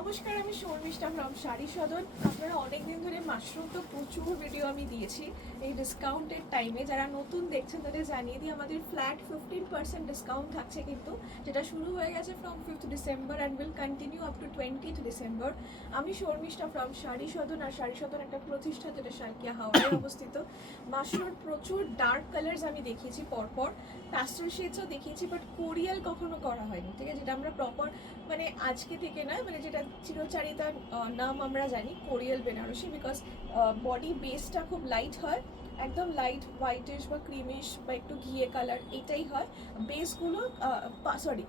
নমস্কার, আমি শর্মিষ্ঠা ফ্রম শাড়ি সদন। আপনারা অনেক দিন ধরে মাশরুম তো প্রচুর ভিডিও আমি দিয়েছি এই ডিসকাউন্টের টাইমে। যারা নতুন দেখছেন তাদের জানিয়ে দিই, আমাদের ফ্ল্যাট 15% ডিসকাউন্ট থাকছে, কিন্তু যেটা শুরু হয়ে গেছে from 5th December and will continue up to 20th December. আমি শর্মিষ্ঠা ফ্রম শাড়ি সদন, আর শাড়ি সদন একটা প্রতিষ্ঠান যেটা সালকিয়া হাওড়ায় অবস্থিত। মাশরুম প্রচুর ডার্ক কালার্স আমি দেখিয়েছি পরপর, প্যাস্টেল শেডসও দেখিয়েছি, বাট কোরিয়াল কখনো করা হয়নি, ঠিক আছে? যেটা আমরা প্রপার মানে আজকে থেকে না, মানে যেটা চিরচারিতার নাম আমরা জানি কোরিয়াল বেনারসি, বিকজ বডি বেসটা খুব লাইট হয়, একদম লাইট হোয়াইটিশ বা ক্রিমিশ বা একটু ঘিয়ে কালার, এটাই হয়। বেসগুলো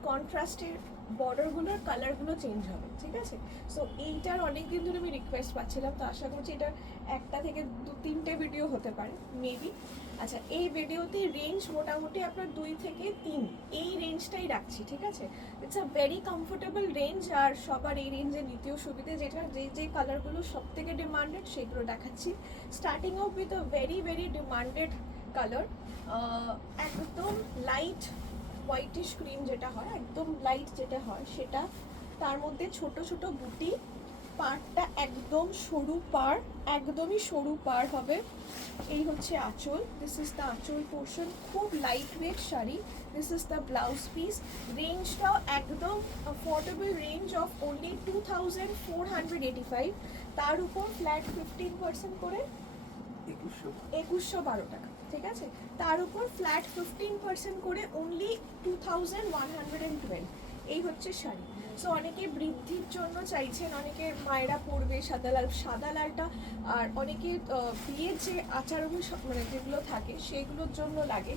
কন্ট্রাস্টের বর্ডারগুলোর কালারগুলো চেঞ্জ হবে, ঠিক আছে? সো এইটার অনেক দিন ধরে আমি রিকোয়েস্ট পাচ্ছিলাম, তো আশা করছি এটা একটা থেকে 2-3টে ভিডিও হতে পারে মেবি। আচ্ছা, এই ভিডিওতে রেঞ্জ মোটামুটি আপনার 2 থেকে 3 এই রেঞ্জটাই রাখছি, ঠিক আছে? It's a very comfortable range, আর সবার এই রেঞ্জের দ্বিতীয় সুবিধে যেটা যে কালারগুলো সব থেকে ডিমান্ডেড সেগুলো দেখাচ্ছি। Starting of with a very very demanded colour, একদম লাইট হোয়াইটিশ ক্রিম যেটা হয়, একদম লাইট যেটা হয় সেটা, তার মধ্যে ছোট ছোট বুটি, পাড়টা একদম সরু পাড়, একদমই সরু পাড় হবে। এই হচ্ছে আঁচল, this is the anchal portion, খুব light weight sari. This is the blouse piece. রেঞ্জটাও একদম অ্যাফোর্ডেবল রেঞ্জ অফ অনলি 2485। তার উপর ফ্ল্যাট 15% করে 2112 টাকা, ঠিক আছে? তার উপর ফ্ল্যাট 15% করে অনলি 2112। এই হচ্ছে শাড়ি। সো অনেকে বৃদ্ধির জন্য চাইছেন, অনেকে মায়েরা পরবে সাদা লালটা, আর অনেকে বিয়ের যে আচার মানে যেগুলো থাকে সেগুলোর জন্য লাগে।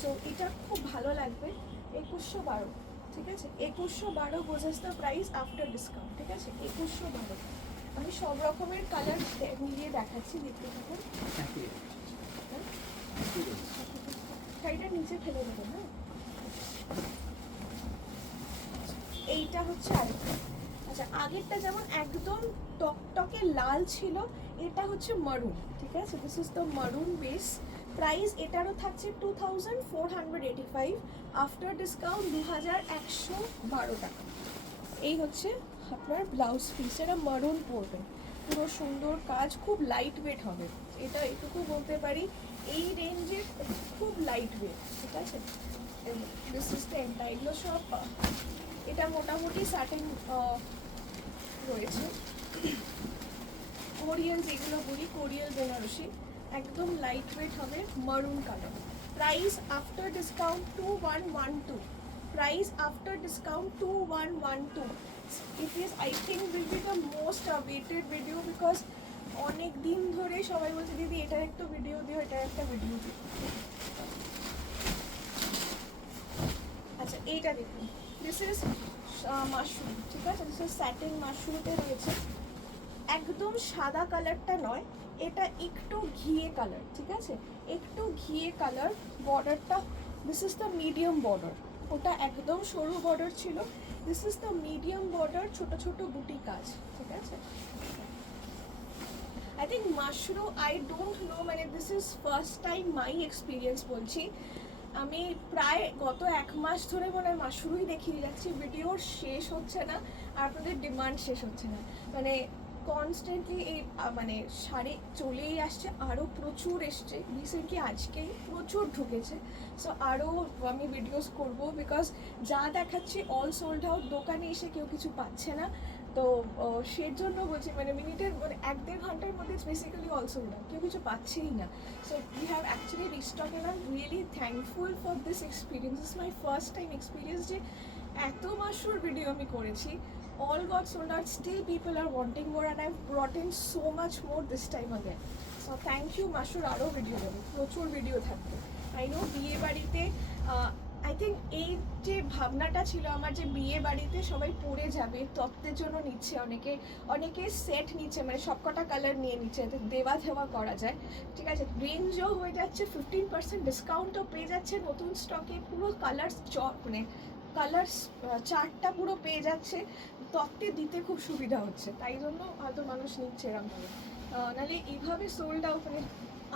সো এটা খুব ভালো লাগবে। 2112, ঠিক আছে? 2112 বোঝাস দ্য প্রাইস আফটার ডিসকাউন্ট, ঠিক আছে? 2112। আমি সব রকমের কালার মিলিয়ে দেখাচ্ছি, দেখতে থাকুন। শাড়িটা নিচে ফেলে দেবেন, হ্যাঁ? এইটা হচ্ছে আরেকটা। আচ্ছা, আগেরটা যেমন একদম টকটকে লাল ছিল, এটা হচ্ছে মারুন, ঠিক আছে? দিস ইজ দ্য মারুন বেস। প্রাইস এটারও থাকছে 2485, আফটার ডিসকাউন্ট 2112 টাকা। এই হচ্ছে আপনার ব্লাউজ পিস, এটা মারুন পরবেন, পুরো সুন্দর কাজ, খুব লাইট ওয়েট হবে, এটা এটুকু বলতে পারি। এই রেঞ্জে খুব লাইট ওয়েট, ঠিক আছে? দিস ইজ দ্য এন্টার, এগুলো সব এটা মোটামুটি সাটিন রয়েছে। কোরিয়াল যেগুলো বলি, কোরিয়াল বেনারসি, একদম লাইট ওয়েট হবে, maroon colour. Price after discount 2112। Price after discount 2112। It is, I think, will be the most waited video, because অনেক দিন ধরে সবাই বলছে দিদি এটার একটা ভিডিও দিও, এটার একটা ভিডিও দিও। আচ্ছা, এইটা দেখুন, দিস ইজ মাশরুম, ঠিক আছে? দিস ইজ স্যাটিন মাশরুমে রয়েছে, একদম সাদা কালারটা নয়, এটা একটু ঘিয়ে কালার, ঠিক আছে? একটু ঘিয়ে কালার। বর্ডারটা, this is the medium border, ওটা একদম সরু বর্ডার ছিল, this is the medium border, ছোট ছোট বুটি কাজ, ঠিক আছে? I think mushroom, I don't know, মানে this is first time my experience বলছি। আমি প্রায় গত 1 মাস ধরে মনে হয় মাশরুমই দেখিয়ে যাচ্ছি, ভিডিও শেষ হচ্ছে না, আর আপনাদের ডিমান্ড শেষ হচ্ছে না, মানে কনস্ট্যান্টলি এই মানে শাড়ি চলেই আসছে, আরও প্রচুর এসছে, রিসেন্টলি আজকেই প্রচুর ঢুকেছে। সো আরও আমি ভিডিওস করব, বিকজ যা দেখাচ্ছি অল সোল্ড আউট, দোকানে এসে কেউ কিছু পাচ্ছে না। তো সের জন্য বলছি, মানে মিনিটের মানে 1-1.5 ঘন্টার মধ্যে বেসিক্যালি অল সোল্ড আউট, কেউ কিছু পাচ্ছেই না। So we have actually restocked, and I'm really thankful for this experience. This is my first time experience যে এত মাসুর ভিডিও আমি করেছি, all got sold out, still people are wanting more, and I've brought in so much more this time again. So thank you মাসুর, আরও video দেবো, প্রচুর video থাকবে। I know বিয়ে বাড়িতে আই থিঙ্ক এই যে ভাবনাটা ছিল আমার, যে বিয়ে বাড়িতে সবাই পরে যাবে, তত্ত্বের জন্য নিচ্ছে, অনেকে সেট নিচ্ছে, মানে সবকটা কালার নিয়ে নিচ্ছে, দেওয়া থেওয়া করা যায়, ঠিক আছে? রেঞ্জও হয়ে যাচ্ছে, 15% ডিসকাউন্টও পেয়ে যাচ্ছে নতুন স্টকে, পুরো কালার মানে কালার চার্টটা পুরো পেয়ে যাচ্ছে, তত্ত্বে দিতে খুব সুবিধা হচ্ছে, তাই জন্য হয়তো মানুষ নিচ্ছে এরকমভাবে। নাহলে এইভাবে সোল্ড আউট, মানে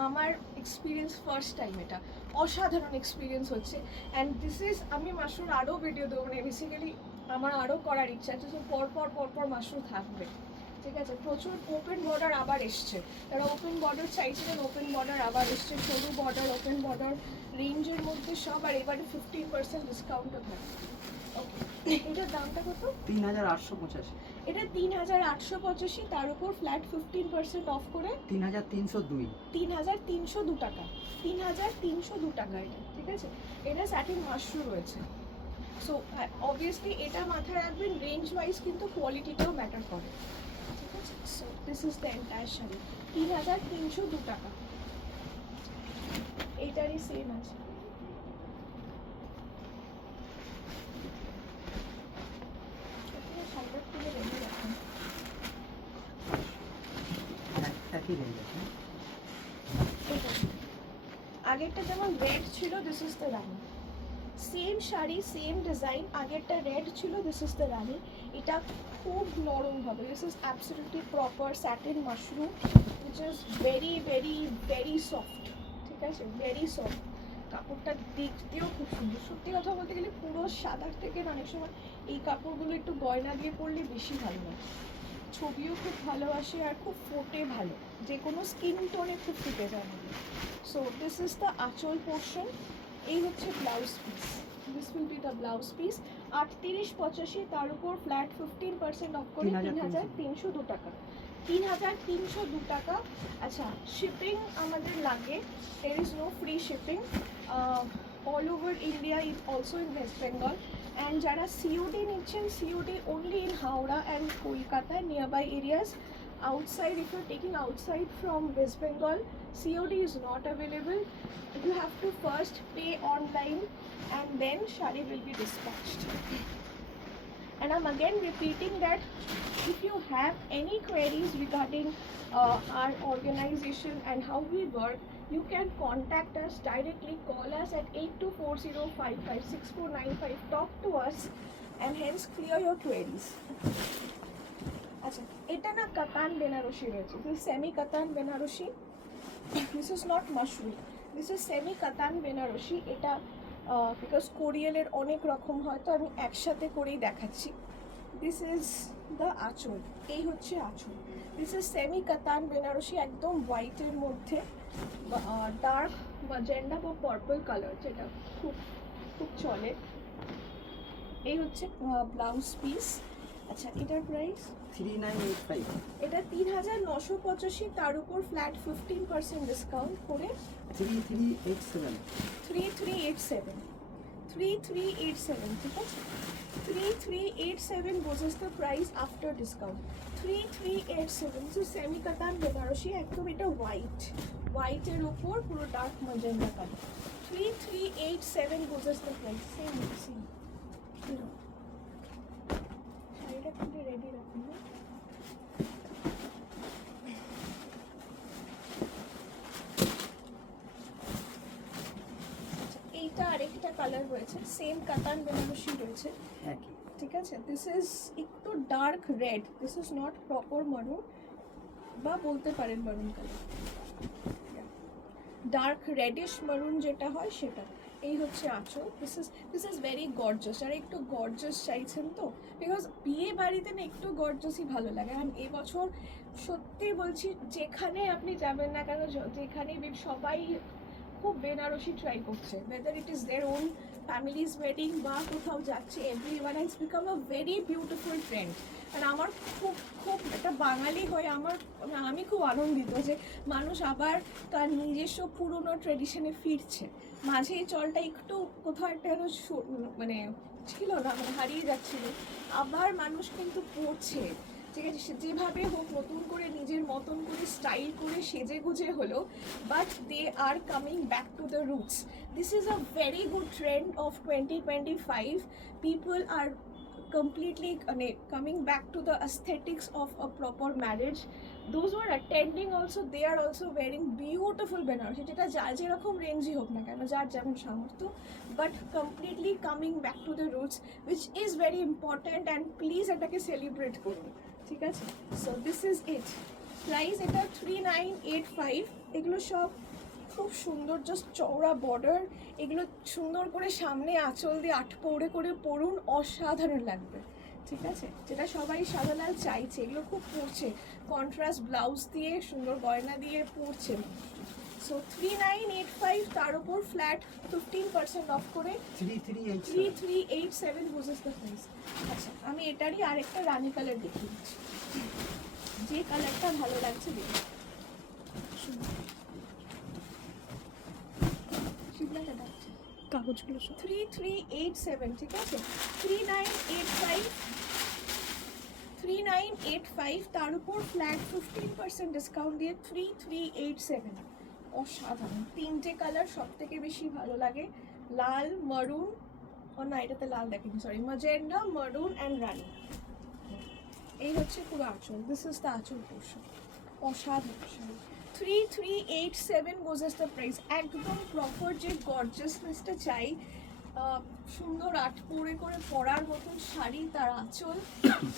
আমার এক্সপিরিয়েন্স ফার্স্ট টাইম, এটা অসাধারণ এক্সপিরিয়েন্স হচ্ছে। অ্যান্ড দিস ইজ, আমি মাসুর আরও ভিডিও দেবো, মানে বেসিক্যালি আমার আরও করার ইচ্ছা আছে, তো পর মাশরুম থাকবে, ঠিক আছে। প্রচুর ওপেন বর্ডার আবার এসছে, তারা ওপেন বর্ডার চাইছিলেন, ওপেন বর্ডার আবার এসছে, সরু বর্ডার, ওপেন বর্ডার রেঞ্জের মধ্যে সব, আর এবারে 15% ডিসকাউন্টও থাকবে। ওকে, এটার দামটা কত? 3885। এটা 3885, তার উপর ফ্ল্যাট 15% অফ করে 3302। 3302 টাকা, 3302 টাকা এটা, ঠিক আছে। এটা স্যাটিন মাশরুম রয়েছে। সো অবভিয়াসলি এটা মাথায় রাখবেন, রেঞ্জ ওয়াইজ কিন্তু কোয়ালিটিটাও ম্যাটার করে, ঠিক আছে। So this is the entire sari, 3302 টাকা। এইটারই সেম আছে। শাড়িটা খুলে রেডি রাখুন। একই রেঞ্জ আছে। এটা আগেরটা যেমন রেড ছিল, this is the Rani. Same sari, same design, আগেরটা রেড ছিল, দিস ইজ দ্য রানি। এটা খুব নরম হবে, this is absolutely proper satin mushroom, which is very very very soft, ঠিক আছে, ভেরি সফট। কাপড়টা দেখতেও খুব সুন্দর। সত্যি কথা বলতে গেলে পুরো সাদার থেকে অনেক সময় এই কাপড়গুলো একটু গয়না দিয়ে পরলে বেশি ভালো লাগে, ছবিও খুব ভালো আসে আর খুব ফোটে ভালো, যে কোনো স্কিন টোনে খুব ফুটে যায় আমাদের। So this is the anchal portion, এই হচ্ছে blouse piece, this will be the blouse piece. 3885, তার উপর ফ্ল্যাট 15% অফ করে 3302 টাকা, 3302 টাকা। আচ্ছা, শিপিং আমাদের লাগে, there is no free shipping, all over India, is also in West Bengal, and যারা COD নিচ্ছেন, COD only in Howrah and Kolkata nearby areas. Outside, if you're taking outside from West Bengal, COD is not available. You have to first pay online and then shari will be dispatched. And I'm again repeating that if you have any queries regarding our organization and how we work, you can contact us directly, call us at 8240556495, talk to us and hence clear your queries. আচ্ছা, এটা না কাতান বেনারসি রয়েছে, this semi katan Banarasi, this is not mushroom, this is semi katan Banarasi. এটা because কোরিয়ালের অনেক রকম হয়, তো আমি একসাথে করেই দেখাচ্ছি। দিস ইজ দ্য আঁচল, এই হচ্ছে আঁচল। This is semi katan Banarasi, একদম হোয়াইটের মধ্যে ডার্ক ম্যাজেন্ডা বা পার্পল কালার, যেটা খুব খুব চলে। এই হচ্ছে ব্লাউজ পিস। আচ্ছা, এটার প্রাইস 3985। এটা 3985, তার উপর ফ্ল্যাট 15% ডিসকাউন্ট করে 3387। 3387, 3387, ঠিক আছে। 3387 was the price after discount. 3387, so semi katan Banarasi, একদম এটা হোয়াইটের উপর পুরো dark magenta colour. 3387 was the price, same. শাড়িটা খুলে রেডি রাখুন। এইটা আরেকটা কালার রয়েছে, সেম কাতান বেনারসি রয়েছে, একই। ঠিক আছে। দিস ইজ একটু dark red, this is not proper মারুন, বা বলতে পারেন মারুন কালার, ডার্ক রেডিশ মারুন যেটা হয় সেটা। এই হচ্ছে আঁচল। দিস ইজ ভেরি গর্জাস, আর একটু গর্জাস চাইছেন তো, বিকজ বিয়ে বাড়িতে না একটু গর্জাসই ভালো লাগে। আর এবছর সত্যি বলছি, যেখানে আপনি যাবেন না কেন, যেখানে সবাই খুব বেনারসি ট্রাই করছে, whether it is their own family's wedding বা কোথাও যাচ্ছে, everyone has become a very beautiful trend. আর আমার খুব খুব একটা বাঙালি হয়ে আমি খুব আনন্দিত যে মানুষ আবার তার নিজস্ব পুরনো ট্রেডিশনে ফিরছে। মাঝে এই চলটা একটু কোথাও একটা মানে ছিল না, মানে হারিয়ে যাচ্ছিল, আবার মানুষ কিন্তু পড়ছে, ঠিক আছে। যেভাবে হোক নতুন করে নিজের মতন করে স্টাইল করে সেজে গুজে হলো, but they are coming back to the roots. This is a very good trend of 2025. People are completely coming back to the aesthetics of a proper marriage. Those who are attending also, they are also wearing beautiful Banarasi, যেটা যার যেরকম রেঞ্জই হোক না কেন, যার যেমন সামর্থ্য, but completely coming back to the roots, which is very important, and please এটাকে সেলিব্রেট করুন, ঠিক আছে। So this is it. Price এটা 3985, এগুলো সব খুব সুন্দর জাস্ট চওড়া বর্ডার, এগুলো সুন্দর করে সামনে আঁচল দিয়ে আটপৌড়ে করে পরুন, অসাধারণ লাগবে। ঠিক আছে, যেটা সবাই সাদালাল চাইছে, এগুলো খুব পরছে, কন্ট্রাস্ট ব্লাউজ দিয়ে সুন্দর গয়না দিয়ে পরছে। সো 3985, তার উপর ফ্ল্যাট 15% অফ করে 3387 3387 বুঝেস দ্য প্রাইস। আচ্ছা, আমি এটারই আরেকটা রানী কালার দেখিয়ে দিচ্ছি, যে কালারটা ভালো লাগছে দেখুন। কাগজগুলো 3387, ঠিক আছে, 3985, তার উপর ফ্ল্যাট 15% ডিসকাউন্ট দিয়ে 3387। অসাধারণ, তিনটে কালার সব থেকে বেশি ভালো লাগে, লাল, মারুন, ও না এটাতে লাল দেখেনি, সরি, ম্যাজেন্ডা, মারুন অ্যান্ড রানি। এই হচ্ছে পুরো আঁচল, this is the anchal portion. অসাধারণ, 3387 গোজেস দ্য প্রাইস। একদম প্রপার যে গর্জাসনেসটা চাই, সুন্দর আট পরে করে পরার মতন শাড়ি, তার আঁচল,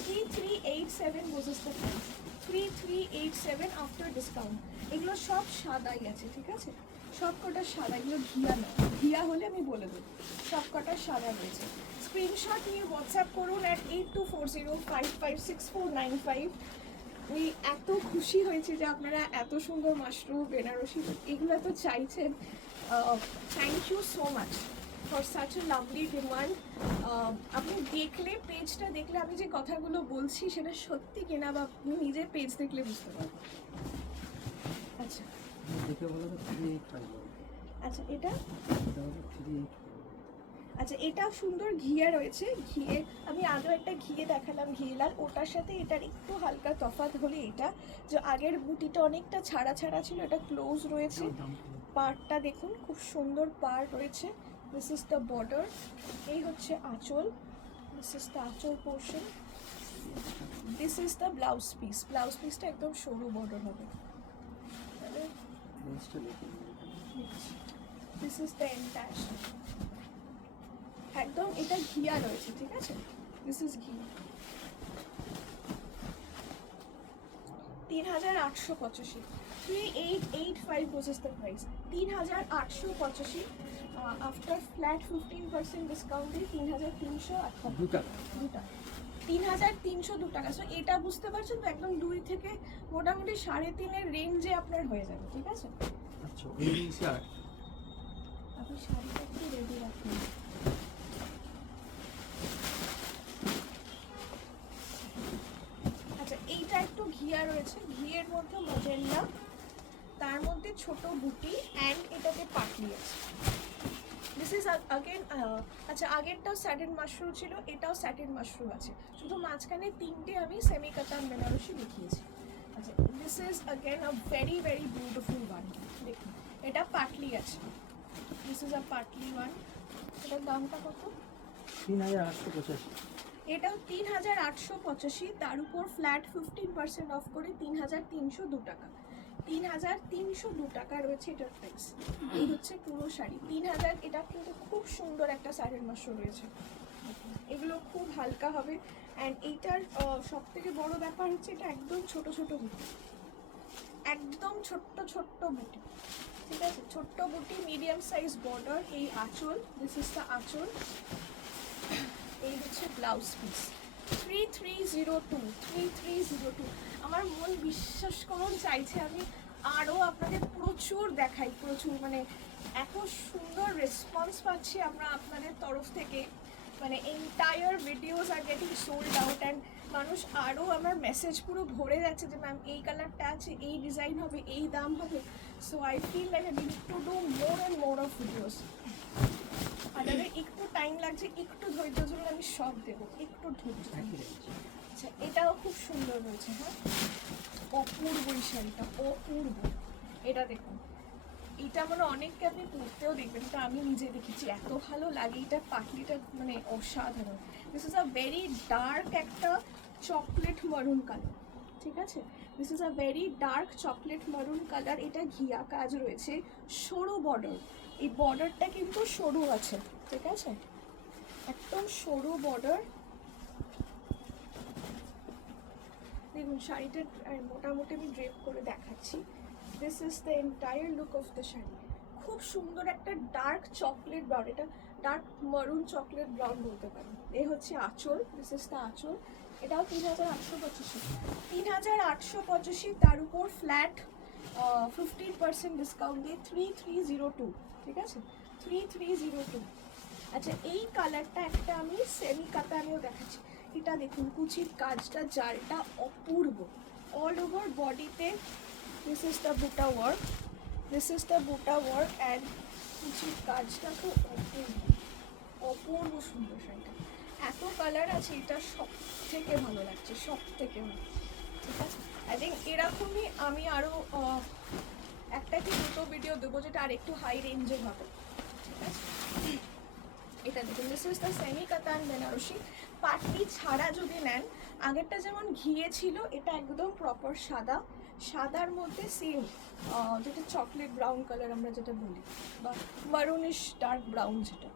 3387 gorgeous the price. 3387 after discount. এগুলো সব সাদাই আছে, ঠিক আছে, সব কটা সাদা, এগুলো ঘিয়া না, ঘিয়া হলে আমি বলে দেবো, সব কটা সাদা রয়েছে। স্ক্রিনশট নিয়ে হোয়াটসঅ্যাপ করুন at 8240556495। আমি এত খুশি হয়েছি যে আপনারা এত সুন্দর মাশরুম, বেনারসি এগুলো এত চাইছেন। Thank you so much for such a lovely demand. আপনি দেখলে, পেজটা দেখলে আমি যে কথাগুলো বলছি সেটা সত্যি কিনা, বা আপনি নিজে পেজ দেখলে বুঝতে পারবেন। আচ্ছা দেখে বলো তো 385 আচ্ছা, এটা এটা হলো 385। আচ্ছা, এটা সুন্দর ঘিয়ে রয়েছে, ঘিয়ে আমি আগেও একটা ঘিয়ে দেখালাম, ঘিয়ে লাল, ওটার সাথে এটার একটু হালকা তফাৎ হলে এটা যে আগের বুটিটা অনেকটা ছাড়া ছাড়া ছিল, এটা ক্লোজ রয়েছে। পাড়টা দেখুন, খুব সুন্দর পাড় রয়েছে। দিস ইজ দ্য বর্ডার, এই হচ্ছে আঁচল, this is the anchal portion, this is the blouse piece. Blouse পিসটা একদম সরু বর্ডার হবে। নেক্সট দেখুন, দিস ইজ দ্য এন্টায়ার, একদম এটা ঘিয়া রয়েছে, ঠিক আছে, this is ghee. 3885, 3885 goes the price. 3885 after flat 15% discount দিয়ে 3358 দুটা দুটা 3302 টাকা। সো এটা বুঝতে পারছেন তো, একদম 2 থেকে মোটামুটি 3.5-এর রেঞ্জে আপনার হয়ে যাবে, ঠিক আছে। আচ্ছা, 19 আপনি শাড়িটা একটু রেডি রাখুন। আচ্ছা, এইটা একটু ঘিয়া রয়েছে, ঘিয়ের মধ্যে মজেন্ডা, তার মধ্যে ছোট বুটি অ্যান্ড এটাতে পাটলি আছে। দিস ইজ আগেন, আচ্ছা আগেরটাও স্যাটিন মাশরুম ছিল, এটাও স্যাটিন মাশরুম আছে, শুধু মাঝখানে তিনটে আমি সেমি কাতান বেনারসি দেখিয়েছি। আচ্ছা, this is again a very very beautiful one. দেখুন, এটা পাটলি আছে, this is a Patli one. এটার দামটা কত? 3885। এটাও 3885, তার উপর ফ্ল্যাট 15% অফ করে 3302 টাকা। 3302 টাকা রয়েছে এটার প্রাইস। এই হচ্ছে পুরো শাড়ি 3000। এটা কিন্তু খুব সুন্দর একটা শাড়ির মাসও রয়েছে, এগুলো খুব হালকা হবে। অ্যান্ড এইটার সব থেকে বড় ব্যাপার হচ্ছে এটা একদম ছোট ছোট বুটি, একদম ছোট্ট ছোট্ট বুটি, ঠিক আছে, ছোট্ট বুটি, মিডিয়াম সাইজ বর্ডার, এই আঁচল, দিস ইজ দ্য আঁচল, এই হচ্ছে ব্লাউজ পিস। 3302। আমার মন বিশ্বাস করুন চাইছে আমি আরও আপনাদের প্রচুর দেখাই, প্রচুর, মানে এত সুন্দর রেসপন্স পাচ্ছি আমরা আপনাদের তরফ থেকে, মানে entire videos are getting sold out. And মানুষ আরও আমার মেসেজ পুরো ভরে যাচ্ছে যে ম্যাম এই কালারটা আছে, এই ডিজাইন হবে, এই দাম হবে। So I feel like I need to do more and more of videos. আপনাদের একটু টাইম লাগছে, একটু ধৈর্য ধরুন, আমি সব দেবো, একটু ধৈর্য ধরুন। আচ্ছা, এটাও খুব সুন্দর রয়েছে, হ্যাঁ, অপূর্ব এই শাড়িটা, অপূর্ব। এটা দেখুন, এটা মানে অনেককে আপনি পরতেও দেখবেন, এটা আমি নিজে দেখেছি, এত ভালো লাগে এটা, পাটলিটা মানে অসাধারণ। This is a very dark একটা চকলেট মারুন কালার, ঠিক আছে, this is a very dark chocolate মারুন কালার। এটা ঘিয়া কাজ রয়েছে, সরু বর্ডার, এই বর্ডারটা কিন্তু সরু আছে, ঠিক আছে, একদম সরু বর্ডার। দেখুন শাড়িটা মোটামুটি আমি ড্রেপ করে দেখাচ্ছি। This is the entire look of the sari. খুব সুন্দর একটা ডার্ক চকলেট ব্রাউন, এটা ডার্ক মারুন চকলেট ব্রাউন বলতে পারেন। এই হচ্ছে আঁচল, দিস ইজ দ্য আঁচল। এটাও 3885, 3885, তার উপর ফ্ল্যাট 15% ডিসকাউন্ট দিয়ে 3302, ঠিক আছে 3302। আচ্ছা এই কালারটা একটা আমি সেমি কাতানেও দেখাচ্ছি। এটা দেখুন কুচির কাজটা, জালটা অপূর্ব, অল ওভার বডিতে দিস ইজ দ্য বুটা ওয়ার্ক, দিস ইজ দ্য বুটা ওয়ার্ক অ্যান্ড কুচির কাজটা তো অপূর্ব, অপূর্ব সুন্দর শাড়িটা। এত কালার আছে, এটা সব থেকে ভালো লাগছে, সব থেকে ভালো, ঠিক আছে। আই থিঙ্ক এরকমই আমি আরও একটা কি দুটো ভিডিও দেবো যেটা আর একটু হাই রেঞ্জের হবে, ঠিক আছে। এটা দেখুন this is the semi katan Banarasi. Patli ছাড়া যদি নেন, আগেরটা যেমন ঘিয়ে ছিল, এটা একদম প্রপার সাদা, সাদার মধ্যে সেম যেটা চকলেট ব্রাউন কালার আমরা যেটা বলি, বা মারুনিশ ডার্ক ব্রাউন যেটা।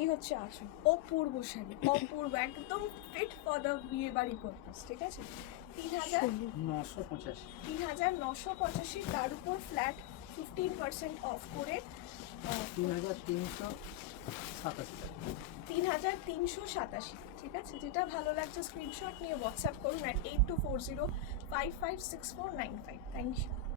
এই হচ্ছে আঁচল, অপূর্ব শাড়ি, অপূর্ব, একদম ফিট ফর দ্য বিয়ে বাড়ি পারপাস, ঠিক আছে। 985। 3985, তার উপর ফ্ল্যাট 15% অফ করে 3387 টাকা। 3387, ঠিক আছে। যেটা ভালো লাগছে স্ক্রিনশট নিয়ে হোয়াটসঅ্যাপ করুন at 8240556495। Thank you.